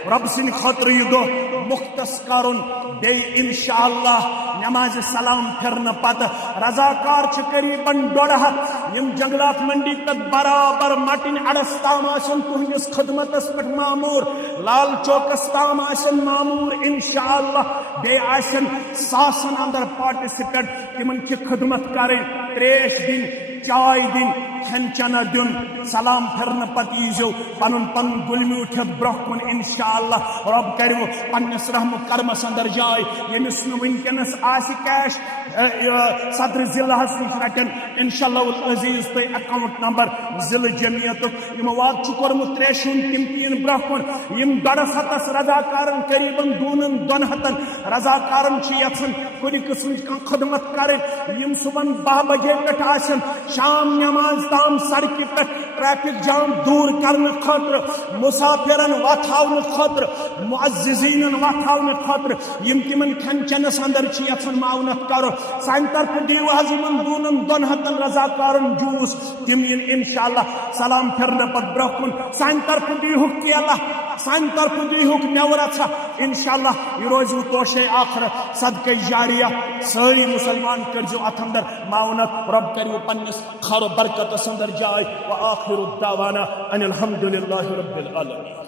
رب سن خاطر یہ دو مختص کرن بے انشاءاللہ نماز سلام پھرن پتہ رضاکار چھ قریباً 1.5 یم جنگلات منڈی تک برابر مٹن اڑس تام آسن تہندس خدمتس پہ معمور لال چوکس تام آسن معمور انشاءاللہ بے آسن ساسن اندر پارٹیسپیٹ تمن کی خدمت کریں تریش دن چائے دن کھین چنہ دن سلام پھرن پتہ یزو پن پن گلمی اٹھت برہ کن انشاءاللہ رب کرو پنس رحم کرمس اندر جائے یمس ونکس آسی کیش صدر ضلع نش رٹن انشاءاللہ العزیز تہ اکاؤنٹ نمبر ضلع جمعیت یم وعد کورمت تریشن تم تین برہ کن یم 150 رضاکارن قریباً 200 رضاکارن یژھان کن قسم خدمت کریں یم صبح 10 بجے پہ آسن شام نماز تام سڑکہ پہ ٹریفک جام دور کرنے خاطر مسافرن واتھاؤن خاطر معززین واتھاؤن خاطر یم تمن کھین چنس اندر یژھان معاونت کرو سان طرف دیو حض یمن 200 رضاکارن جوس تم ین انشاءاللہ سلام پھرنے پتہ برہ کن سان طرف دیو کیلا سان طرف دیو میورا انشاءاللہ یہ روز توشے آخر صدقہ جاریہ ساری مسلمان کرجو ات اندر معاونت رب کریو پنس خیر و برکت اندر جائے وآخر الدعوانا ان الحمدللہ رب العالمین.